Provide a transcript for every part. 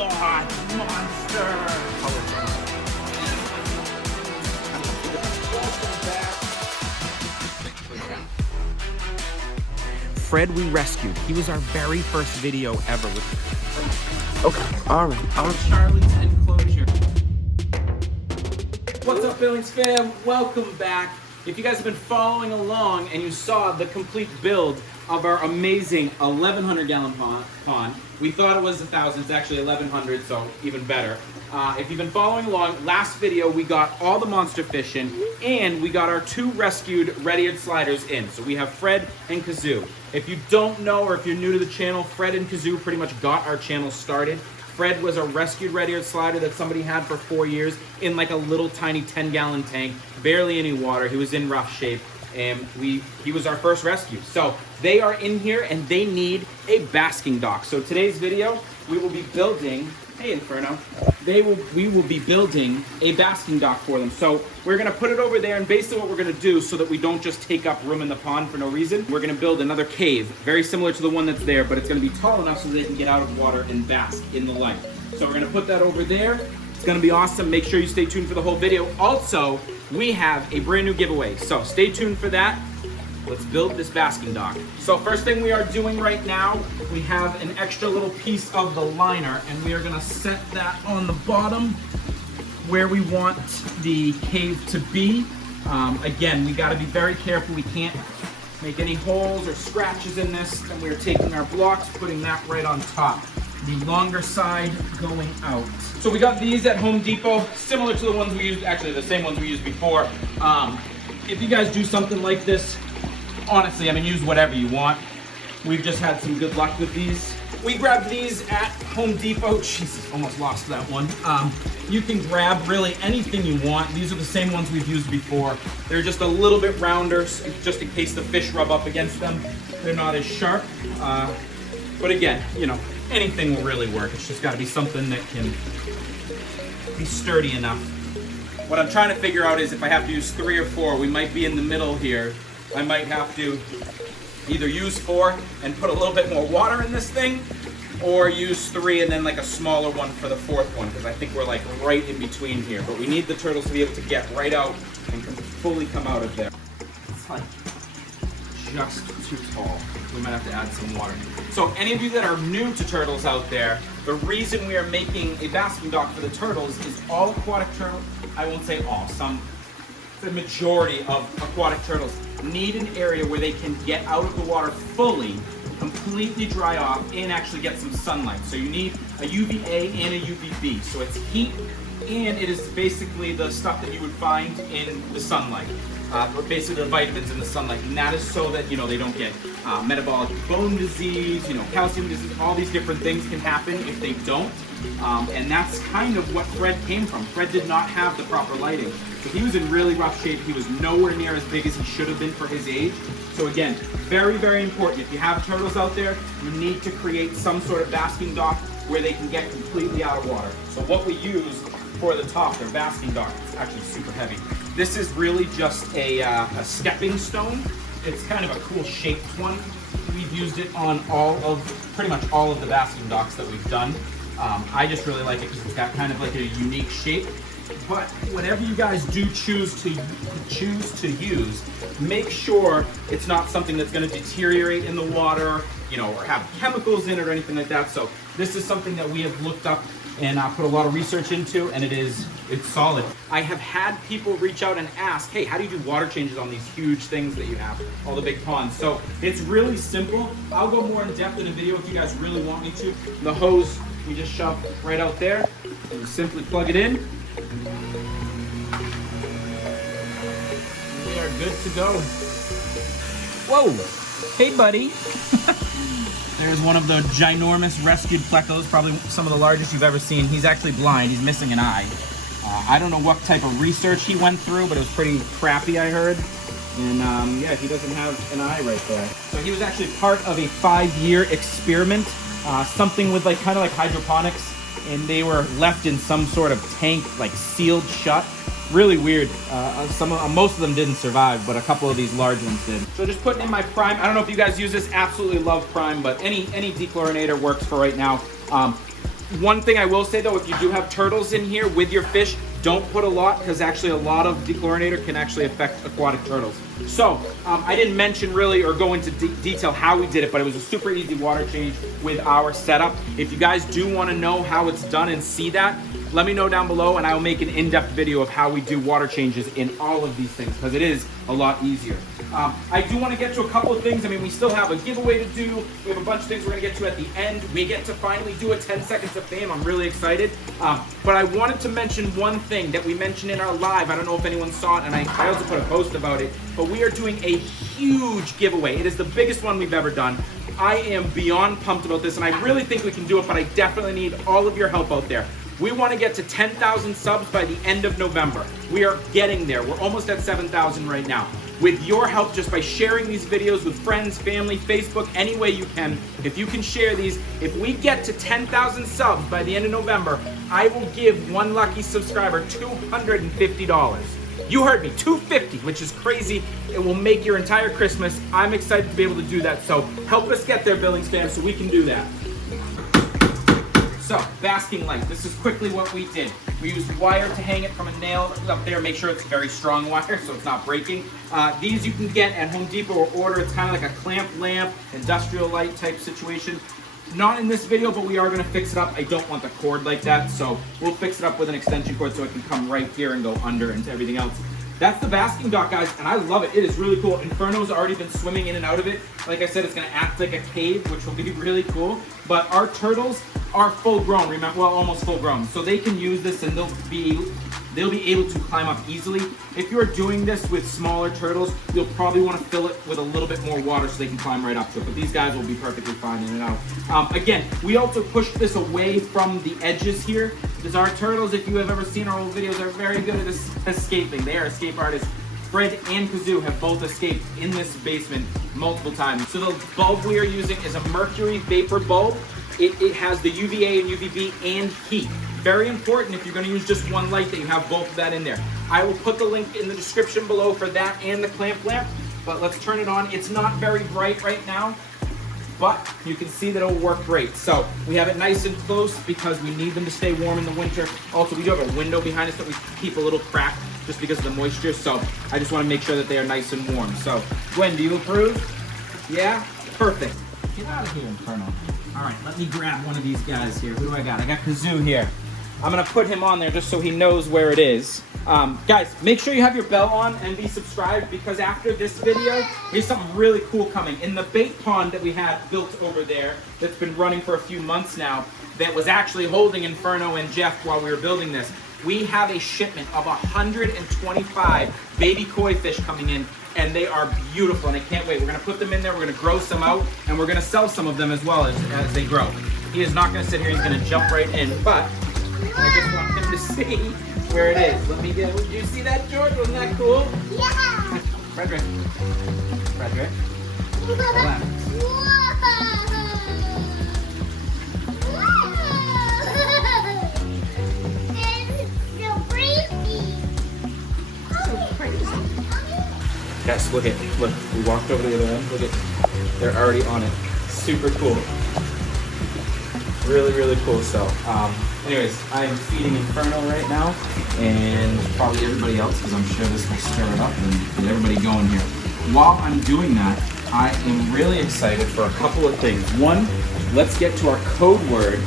God, monster! Fred we rescued. He was our very first video ever. Okay, all right. Our Charlie's enclosure. What's up, Billings fam? Welcome back. If you guys have been following along and you saw the complete build of our amazing 1,100 gallon pond, we thought it was 1,000. It's actually 1,100, so even better. If you've been following along, last video we got all the monster fish in, and we got our 2 rescued red-eared sliders in. So we have Fred and Kazoo. If you don't know, or if you're new to the channel, Fred and Kazoo pretty much got our channel started. Fred was a rescued red-eared slider that somebody had for 4 years in like a little tiny 10-gallon tank, barely any water. He was in rough shape, and he was our first rescue. So they are in here and they need a basking dock. So today's video, we will be building, hey Inferno, we will be building a basking dock for them. So we're gonna put it over there, and basically what we're gonna do, so that we don't just take up room in the pond for no reason, we're gonna build another cave, very similar to the one that's there, but it's gonna be tall enough so they can get out of water and bask in the light. So we're gonna put that over there. It's gonna be awesome. Make sure you stay tuned for the whole video. Also, we have a brand new giveaway, so stay tuned for that. Let's build this basking dock. So first thing we are doing right now, we have an extra little piece of the liner, and we are gonna set that on the bottom where we want the cave to be. Again, we gotta be very careful. We can't make any holes or scratches in this. And we're taking our blocks, putting that right on top. The longer side going out. So we got these at Home Depot, similar to the ones we used, actually the same ones we used before. If you guys do something like this, honestly, I mean, use whatever you want. We've just had some good luck with these. We grabbed these at Home Depot. Jesus, almost lost that one. You can grab really anything you want. These are the same ones we've used before. They're just a little bit rounder, just in case the fish rub up against them. They're not as sharp. But again, you know, anything will really work. It's just gotta be something that can be sturdy enough. What I'm trying to figure out is if I have to use 3 or 4, we might be in the middle here. I might have to either use 4 and put a little bit more water in this thing, or use 3 and then like a smaller one for the 4th one, because I think we're like right in between here. But we need the turtles to be able to get right out and fully come out of there. It's like just too tall. We might have to add some water. So any of you that are new to turtles out there, the reason we are making a basking dock for the turtles is all aquatic turtles, I won't say all, the majority of aquatic turtles need an area where they can get out of the water fully, completely dry off, and actually get some sunlight. So you need a UVA and a UVB. So it's heat, and it is basically the stuff that you would find in the sunlight. Basically the vitamins in the sunlight, and that is so that, you know, they don't get metabolic bone disease, you know, calcium disease. All these different things can happen if they don't, and that's kind of what Fred came from. Fred did not have the proper lighting, so he was in really rough shape. He was nowhere near as big as he should have been for his age. So again, very, very important. If you have turtles out there, you need to create some sort of basking dock where they can get completely out of water. So what we use for the top, their basking dock, it's actually super heavy. This is really just a stepping stone. It's kind of a cool shaped one. We've used it on pretty much all of the basking docks that we've done. I just really like it because it's got kind of like a unique shape. But whatever you guys do choose to use, make sure it's not something that's going to deteriorate in the water, you know, or have chemicals in it or anything like that. So this is something that we have looked up and put a lot of research into, and it's solid. I have had people reach out and ask, hey, how do you do water changes on these huge things that you have, all the big ponds? So it's really simple. I'll go more in depth in a video if you guys really want me to. The hose, we just shove right out there, and we simply plug it in. We are good to go. Whoa, hey buddy. There's one of the ginormous rescued plecos, probably some of the largest you've ever seen. He's actually blind, he's missing an eye. I don't know what type of research he went through, but it was pretty crappy, I heard. And yeah, he doesn't have an eye right there. So he was actually part of a 5-year experiment, something with like kind of like hydroponics, and they were left in some sort of tank, like sealed shut. Really weird. Most of them didn't survive, but a couple of these large ones did. So just putting in my prime. I don't know if you guys use this. Absolutely love prime, but any dechlorinator works for right now. One thing I will say though, if you do have turtles in here with your fish, don't put a lot, because actually a lot of dechlorinator can actually affect aquatic turtles. So I didn't mention really or go into detail how we did it, but it was a super easy water change with our setup. If you guys do want to know how it's done and see that, let me know down below and I will make an in-depth video of how we do water changes in all of these things, because it is a lot easier. I do want to get to a couple of things. I mean, we still have a giveaway to do. We have a bunch of things we're going to get to at the end. We get to finally do a 10 seconds of fame. I'm really excited. But I wanted to mention one thing that we mentioned in our live. I don't know if anyone saw it, and I also put a post about it. But we are doing a huge giveaway. It is the biggest one we've ever done. I am beyond pumped about this, and I really think we can do it, but I definitely need all of your help out there. We want to get to 10,000 subs by the end of November. We are getting there. We're almost at 7,000 right now. With your help, just by sharing these videos with friends, family, Facebook, any way you can, if you can share these, if we get to 10,000 subs by the end of November, I will give one lucky subscriber $250. You heard me, $250, which is crazy. It will make your entire Christmas. I'm excited to be able to do that. So help us get there, Billings fans, so we can do that. So, basking light. This is quickly what we did. We used wire to hang it from a nail up there. Make sure it's very strong wire so it's not breaking. These you can get at Home Depot or order. It's kind of like a clamp lamp, industrial light type situation. Not in this video, but we are going to fix it up. I don't want the cord like that, so we'll fix it up with an extension cord so it can come right here and go under into everything else. That's the basking dock, guys, and I love it. It is really cool. Inferno's already been swimming in and out of it. Like I said, it's going to act like a cave, which will be really cool. But our turtles are full grown, remember, well, almost full grown. So they can use this and they'll be able to climb up easily. If you're doing this with smaller turtles, you'll probably want to fill it with a little bit more water so they can climb right up to it. But these guys will be perfectly fine in and out. Again, we also pushed this away from the edges here, because our turtles, if you have ever seen our old videos, are very good at escaping. They are escape artists. Fred and Kazoo have both escaped in this basement multiple times. So the bulb we are using is a mercury vapor bulb. It has the UVA and UVB and heat. Very important if you're going to use just one light that you have both of that in there. I will put the link in the description below for that and the clamp lamp, but let's turn it on. It's not very bright right now, but you can see that it'll work great. So we have it nice and close because we need them to stay warm in the winter. Also, we do have a window behind us that we keep a little crack just because of the moisture. So I just want to make sure that they are nice and warm. So Gwen, do you approve? Yeah? Perfect. Get out of here, Inferno. All right, let me grab one of these guys here. Who do I got? I got Kazoo here. I'm gonna put him on there just so he knows where it is. Guys, make sure you have your bell on and be subscribed, because after this video, we have something really cool coming. In the bait pond that we had built over there, that's been running for a few months now, that was actually holding Inferno and Jeff while we were building this, we have a shipment of 125 baby koi fish coming in, and they are beautiful, and I can't wait. We're gonna put them in there, we're gonna grow some out, and we're gonna sell some of them as well as they grow. He is not gonna sit here, he's gonna jump right in, but I just want him to see where it is. Let me get, did you see that, George? Wasn't that cool? Yeah! Frederick. Frederick. Relax. Yes, look, we walked over to the other end, look at, they're already on it. Super cool. Really, really cool. So, anyways, I am feeding Inferno right now, and probably everybody else, because I'm sure this will stir it up and get everybody going here. While I'm doing that, I am really excited for a couple of things. One, let's get to our code word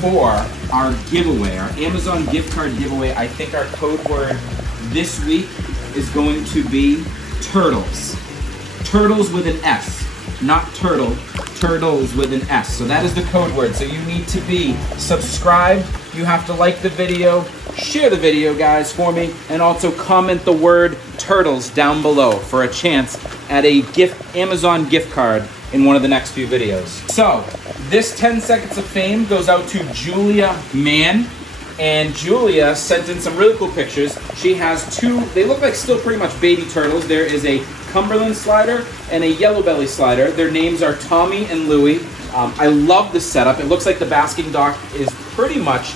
for our giveaway, our Amazon gift card giveaway. I think our code word this week is going to be turtles. Turtles with an S, not turtle, turtles with an S. So that is the code word. So you need to be subscribed. You have to like the video, share the video, guys, for me, and also comment the word turtles down below for a chance at a Amazon gift card in one of the next few videos. So this 10 seconds of fame goes out to Julia Mann. And Julia sent in some really cool pictures. She has two, they look like still pretty much baby turtles. There is a Cumberland slider and a yellow belly slider. Their names are Tommy and Louie. I love the setup. It looks like the basking dock is pretty much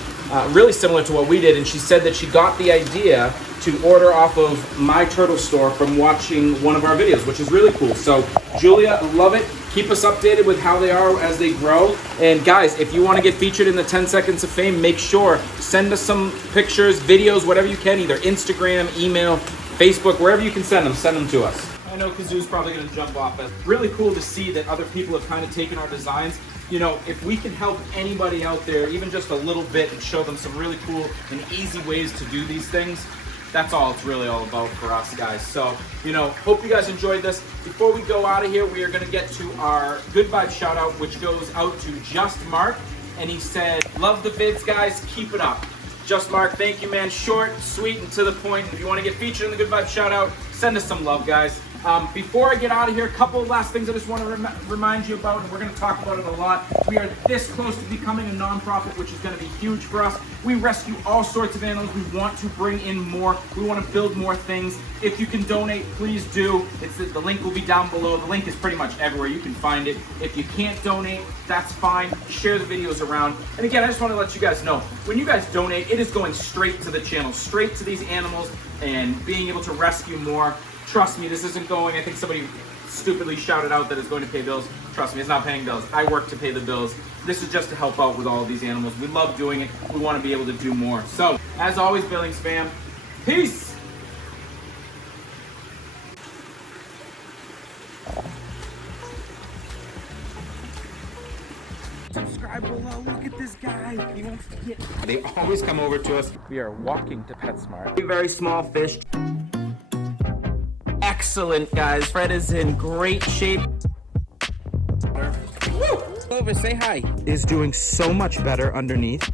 really similar to what we did. And she said that she got the idea to order off of My Turtle Store from watching one of our videos, which is really cool. So Julia, love it. Keep us updated with how they are as they grow. And guys, if you want to get featured in the 10 Seconds of Fame, make sure, send us some pictures, videos, whatever you can, either Instagram, email, Facebook, wherever you can send them to us. I know Kazoo's probably going to jump off, but really cool to see that other people have kind of taken our designs. You know, if we can help anybody out there, even just a little bit, and show them some really cool and easy ways to do these things, that's all it's really all about for us, guys. So, you know, hope you guys enjoyed this. Before we go out of here, we are going to get to our good vibe shout out, which goes out to Just Mark. And he said, love the vids, guys. Keep it up. Just Mark, thank you, man. Short, sweet, and to the point. If you want to get featured in the good vibe shout out, send us some love, guys. Before I get out of here, a couple of last things I just want to remind you about, and we're going to talk about it a lot. We are this close to becoming a nonprofit, which is going to be huge for us. We rescue all sorts of animals. We want to bring in more. We want to build more things. If you can donate, please do. The link will be down below. The link is pretty much everywhere. You can find it. If you can't donate, that's fine. Share the videos around. And again, I just want to let you guys know, when you guys donate, it is going straight to the channel, straight to these animals and being able to rescue more. Trust me, this isn't going, I think somebody stupidly shouted out that it's going to pay bills. Trust me, it's not paying bills. I work to pay the bills. This is just to help out with all of these animals. We love doing it. We want to be able to do more. So, as always, Billings fam, peace! Subscribe below. Look at this guy. He wants to get... They always come over to us. We are walking to PetSmart. Very small fish. Excellent, guys. Fred is in great shape. Woo! Over, say hi. Is doing so much better underneath.